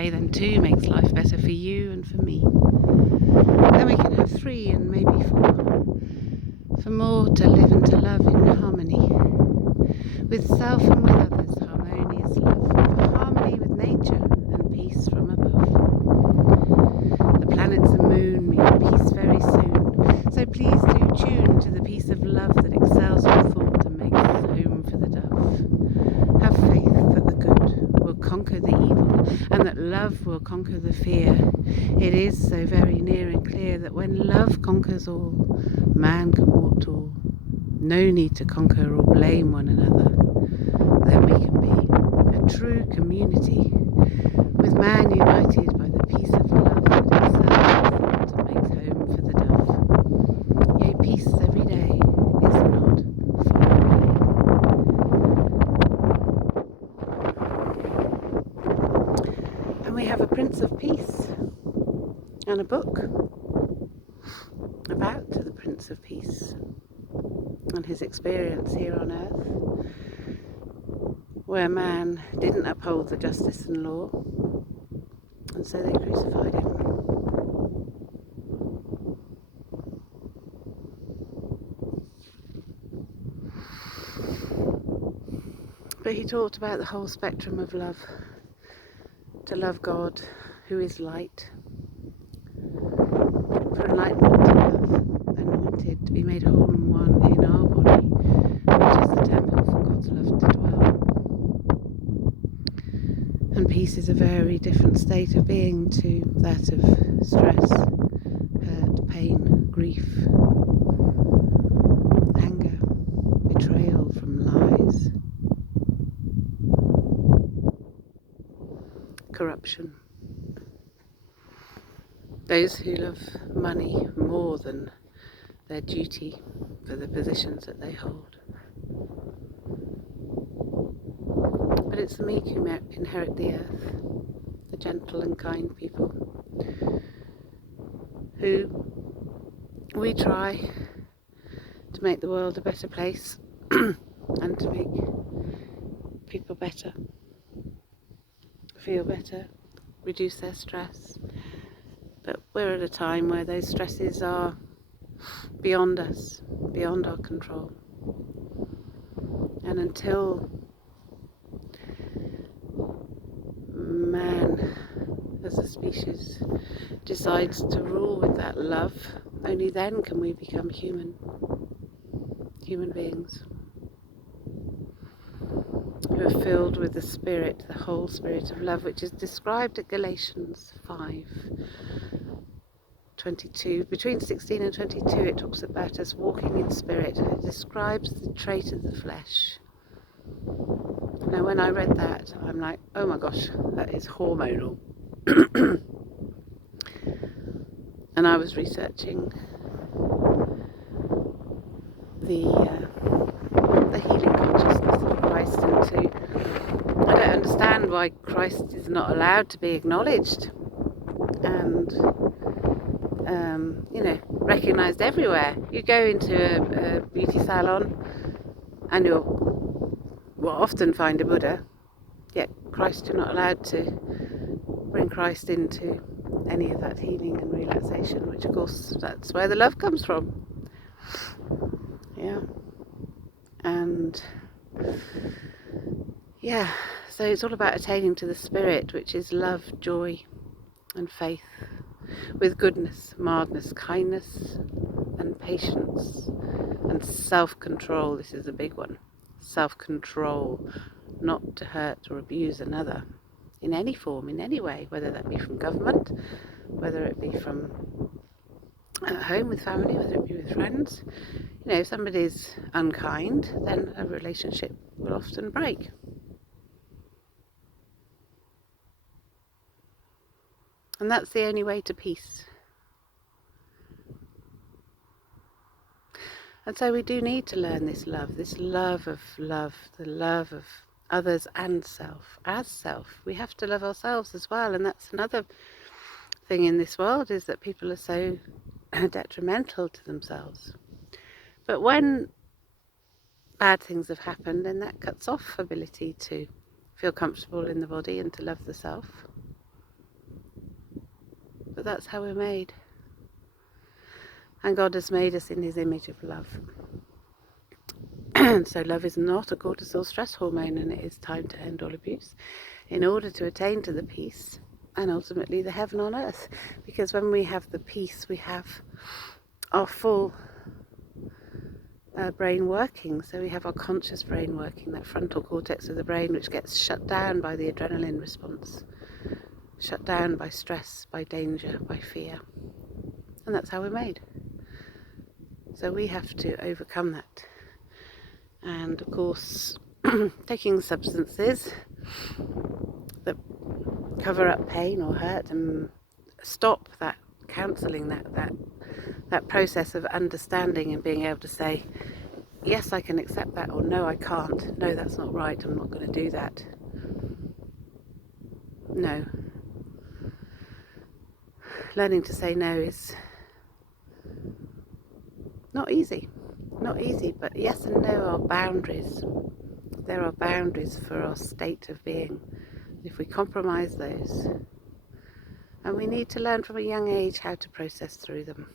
day, then 2 makes life better for you and for me. Then we can have 3 and maybe 4. For more to live and to love in harmony. With self and with others, harmonious love. For harmony with nature and peace from above. The planets and moon mean peace very soon. So please do tune to the peace of love that excels your thought and makes home for the dove. Have faith that the good will conquer the evil and that love will conquer the fear. It is so very near and clear that when love conquers all, man can walk tall. No need to conquer or blame one another. Then we can be a true community, with man united by the peace of love that excels your thought and makes home for the dove. Yea, peace every day is not far away. And we have a Prince of Peace and a book about the Prince of Peace and his experience here on earth, where man didn't uphold the justice and law, and so they crucified him. But he taught about the whole spectrum of love, to love God, who is light, for enlightenment to love, anointed to be made whole and one in our body, which is the temple for God's love to dwell. And peace is a very different state of being to that of stress, hurt, pain, grief, anger, betrayal from lies, corruption. Those who love money more than their duty for the positions that they hold. But it's the meek who inherit the earth, the gentle and kind people, who we try to make the world a better place and to make people better, feel better, reduce their stress. But we're at a time where those stresses are beyond us, beyond our control. And until man as a species decides to rule with that love, only then can we become human beings who are filled with the Spirit, the whole Spirit of love, which is described at Galatians 5:22. Between 16 and 22 it talks about us walking in spirit, and it describes the trait of the flesh. Now when I read that, I'm like, oh my gosh, that is hormonal. And I was researching the healing consciousness of Christ, and I don't understand why Christ is not allowed to be acknowledged and recognised everywhere. You go into a beauty salon and you'll often find a Buddha, yet Christ, you're not allowed to bring Christ into any of that healing and relaxation, which of course that's where the love comes from. Yeah. And so it's all about attaining to the Spirit, which is love, joy and faith, with goodness, mildness, kindness and patience and self-control. This is a big one. Self-control, not to hurt or abuse another in any form, in any way, whether that be from government, whether it be from at home with family, whether it be with friends. If somebody's unkind, then a relationship will often break. And that's the only way to peace. And so we do need to learn this love of love, the love of others and self. As self, we have to love ourselves as well. And that's another thing in this world, is that people are so detrimental to themselves. But when bad things have happened, then that cuts off ability to feel comfortable in the body and to love the self. but that's how we're made. And God has made us in his image of love. So love is not a cortisol stress hormone, and it is time to end all abuse in order to attain to the peace and ultimately the heaven on earth. Because when we have the peace, we have our full brain working. So we have our conscious brain working, that frontal cortex of the brain which gets shut down by the adrenaline response, shut down by stress, by danger, by fear. And that's how we're made. So we have to overcome that. And of course, taking substances that cover up pain or hurt and stop that counselling, that process of understanding and being able to say, yes, I can accept that, or no, I can't. No, that's not right. I'm not going to do that. No. Learning to say no is not easy. Not easy, but yes and no are boundaries. There are boundaries for our state of being. If we compromise those, and we need to learn from a young age how to process through them.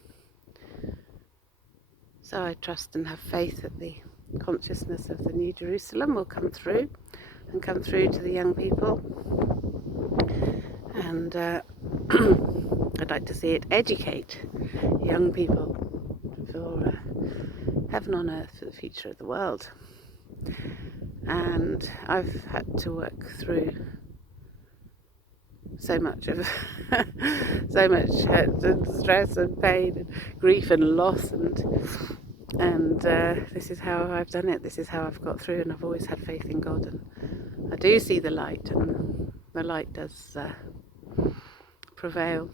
So I trust and have faith that the consciousness of the New Jerusalem will come through, and come through to the young people. And I'd like to see it educate young people for heaven on earth, for the future of the world. And I've had to work through so much of so much hurt and stress and pain and grief and loss, and this is how I've done it. This is how I've got through, and I've always had faith in God, and I do see the light, and the light does prevail.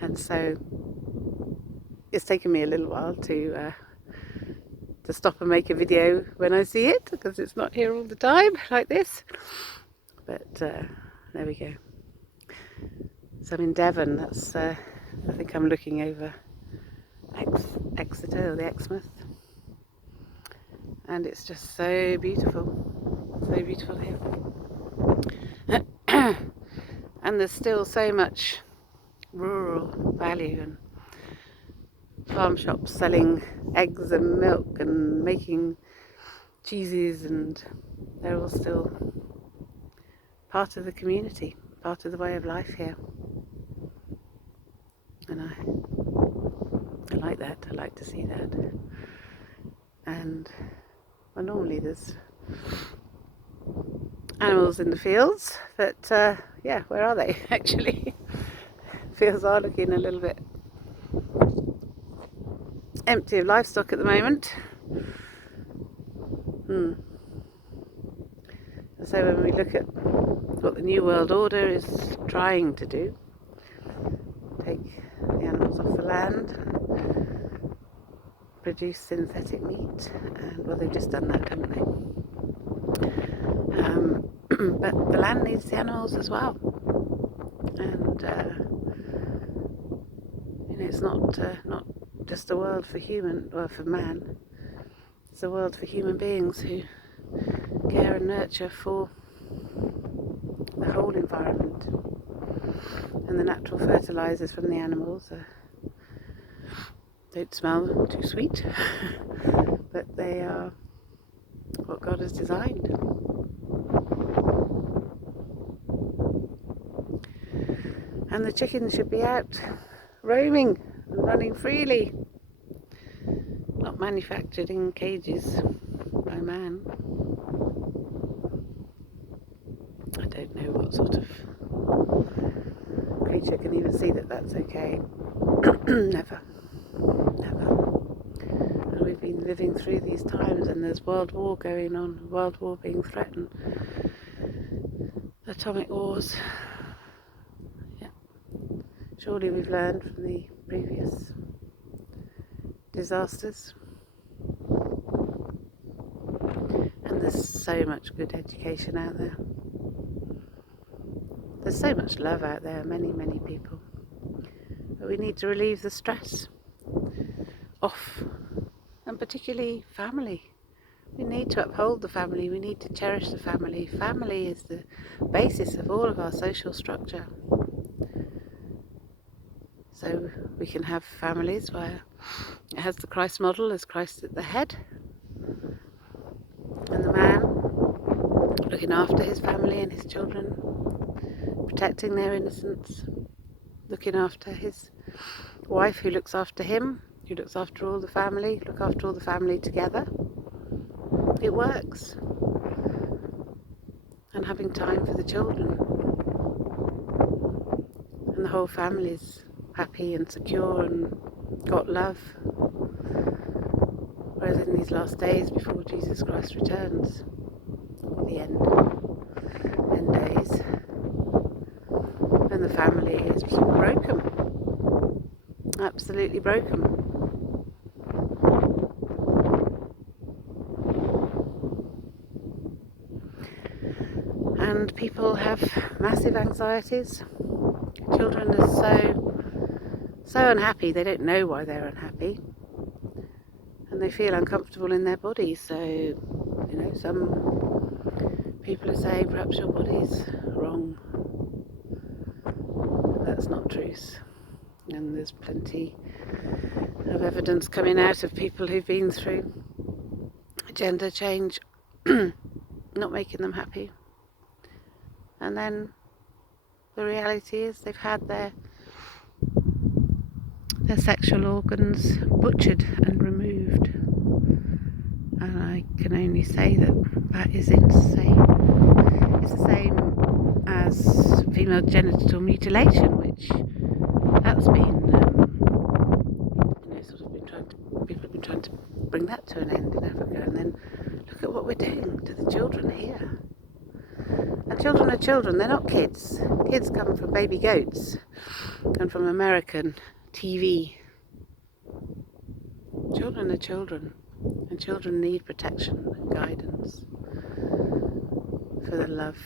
And so it's taken me a little while to stop and make a video when I see it, because it's not here all the time like this. But there we go. So I'm in Devon. That's I think I'm looking over Exeter, or the Exmouth, and it's just so beautiful here. And there's still so much rural value, and farm shops selling eggs and milk and making cheeses, and they're all still part of the community, part of the way of life here. And I like that. I like to see that. And well, normally there's animals in the fields, but yeah, where are they actually? Fields are looking a little bit empty of livestock at the moment. So when we look at what the New World Order is trying to do, take the animals off the land, produce synthetic meat, and well, they've just done that, haven't they? But the land needs the animals as well, and it's not just a world for for man. It's a world for human beings who care and nurture for the whole environment. And the natural fertilizers from the animals don't smell too sweet, but they are what God has designed. And the chickens should be out roaming and running freely, not manufactured in cages by man. I don't know what sort of creature can even see that that's okay. Never. And we've been living through these times, and there's world war going on, world war being threatened, atomic wars. Yeah. Surely we've learned from the previous disasters. And there's so much good education out there. There's so much love out there, many people. But we need to relieve the stress off, and particularly family. We need to uphold the family, we need to cherish the family. Family is the basis of all of our social structure. So we can have families where it has the Christ model as Christ at the head, and the man looking after his family and his children, protecting their innocence, looking after his wife who looks after him, who looks after all the family, look after all the family together. It works. And having time for the children. And the whole family's happy and secure and got love. Whereas in these last days before Jesus Christ returns, the end days, and the family is broken, absolutely broken. And people have massive anxieties. Children are so unhappy, they don't know why they're unhappy. And they feel uncomfortable in their bodies. So, some people are saying perhaps your body's wrong. That's not truth. And there's plenty of evidence coming out of people who've been through gender change not making them happy. And then the reality is they've had their sexual organs butchered and removed. And I can only say that is insane. It's the same as female genital mutilation, which that's been, people have been trying to bring that to an end in Africa. And then look at what we're doing to the children here. And children are children, they're not kids. Kids come from baby goats and from American TV. Children are children, and children need protection and guidance for the love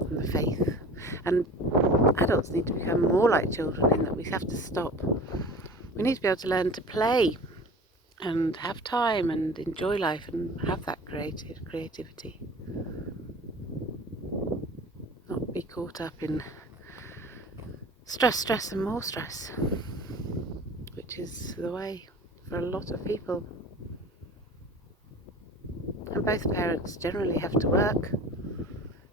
and the faith. And adults need to become more like children in that we have to stop. We need to be able to learn to play and have time and enjoy life and have that creativity. Not be caught up in stress and more stress, which is the way for a lot of people. And both parents generally have to work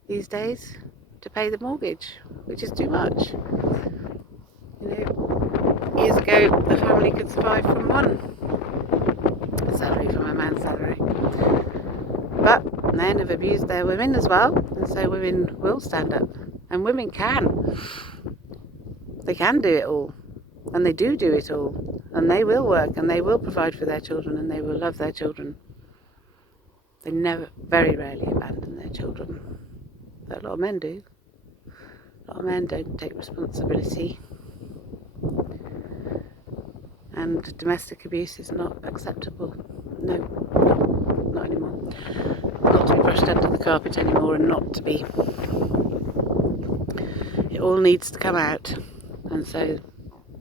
these days to pay the mortgage, which is too much. Years ago a family could survive from one salary, from a man's salary. But men have abused their women as well, and so women will stand up. And women can. They can do it all. And they do it all. And they will work, and they will provide for their children, and they will love their children. They never, very rarely abandon their children. But a lot of men do. A lot of men don't take responsibility. And domestic abuse is not acceptable. No, not anymore. Not to be brushed under the carpet anymore, and not to be... It all needs to come out. And so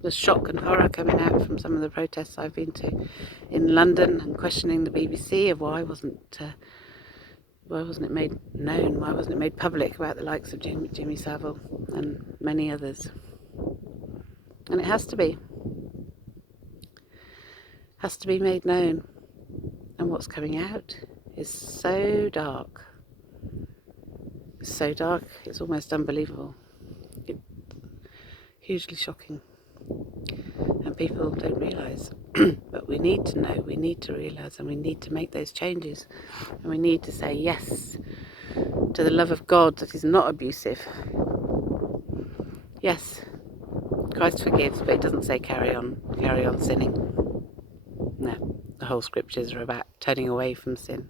the shock and horror coming out from some of the protests I've been to in London, and questioning the BBC of why wasn't it made known, why wasn't it made public about the likes of Jimmy Savile and many others. And it has to be made known. And what's coming out is so dark. It's so dark, it's almost unbelievable. It's hugely shocking. And people don't realise. But we need to know, we need to realise, and we need to make those changes. And we need to say yes to the love of God that is not abusive. Yes, Christ forgives, but it doesn't say carry on sinning. No, the whole scriptures are about turning away from sin,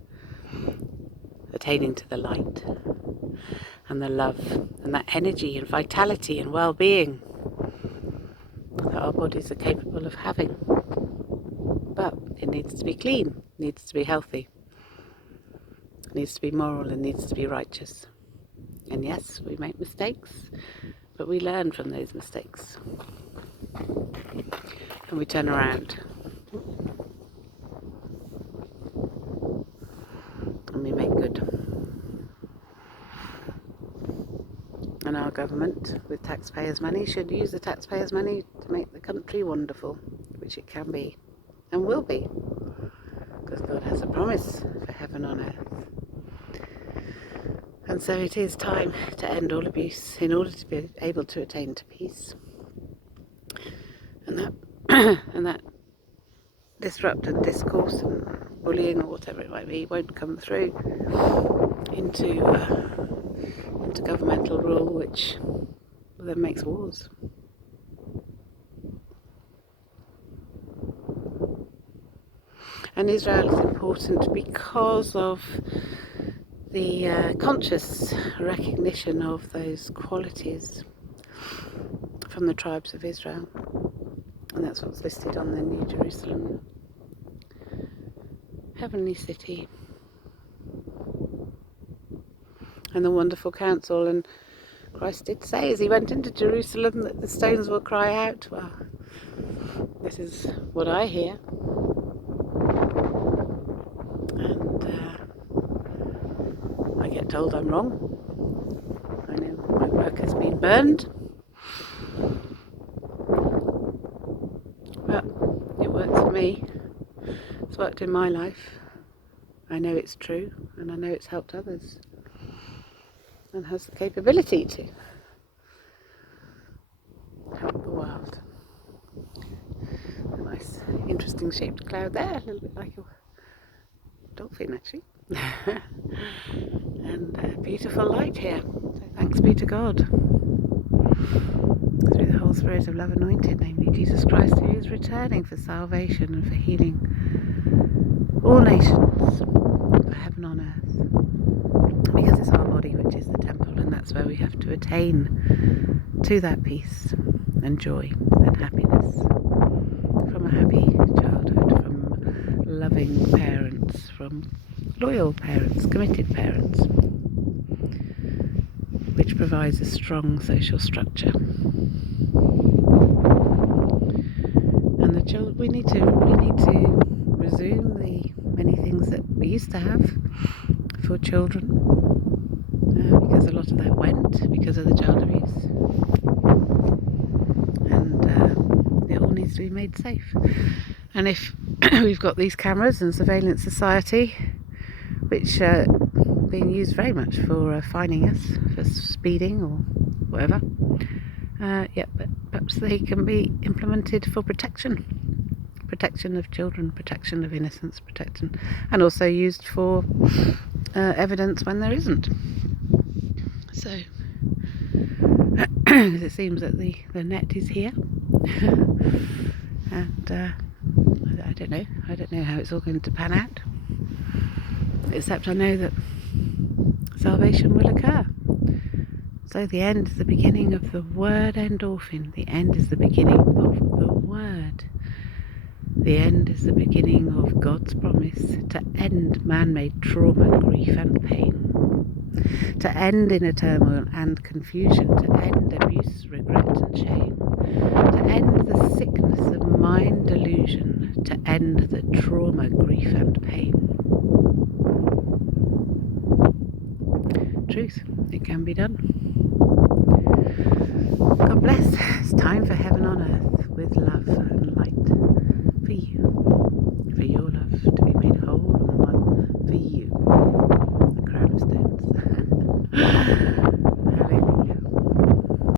attaining to the light and the love and that energy and vitality and well-being that our bodies are capable of having. But it needs to be clean, needs to be healthy, needs to be moral, and needs to be righteous. And yes, we make mistakes, but we learn from those mistakes. And we turn around. And we make good. And I'll go government with taxpayers' money should use the taxpayers' money to make the country wonderful, which it can be and will be, because God has a promise for heaven on earth. And so it is time to end all abuse in order to be able to attain to peace. And that and that disrupted discourse and bullying or whatever it might be won't come through into governmental rule, which then makes wars. And Israel is important because of the conscious recognition of those qualities from the tribes of Israel. And that's what's listed on the New Jerusalem. Heavenly city. And the wonderful counsel. And Christ did say as he went into Jerusalem that the stones will cry out. Well, this is what I hear. And I get told I'm wrong. I know my work has been burned. But it works for me. It's worked in my life. I know it's true, and I know it's helped others, and has the capability to help the world. A nice, interesting shaped cloud there, a little bit like a dolphin actually. And beautiful light here. So thanks be to God. Through the whole Spirit of Love anointed, namely Jesus Christ, who is returning for salvation and for healing all nations, for heaven on earth. Because it's our body which is the temple, and that's where we have to attain to that peace and joy and happiness from a happy childhood, from loving parents, from loyal parents, committed parents, which provides a strong social structure. And the children, we need to resume the many things that we used to have for children, because a lot of that went because of the child abuse, and it all needs to be made safe. And if we've got these cameras and surveillance society, which are being used very much for fining us for speeding or whatever, but perhaps they can be implemented for protection of children, protection of innocence, protection, and also used for evidence when there isn't. So it seems that the net is here, and I don't know how it's all going to pan out, except I know that salvation will occur. So the end is the beginning of the word endorphin. The end is the beginning of the word. The end is the beginning of God's promise to end man-made trauma, grief and pain. To end inner turmoil and confusion. To end abuse, regret and shame. To end the sickness of mind delusion. To end the trauma, grief and pain. Truth, it can be done. God bless. It's time for heaven on earth with love and light for you, for your love to be made whole and one for you, the crown of stones.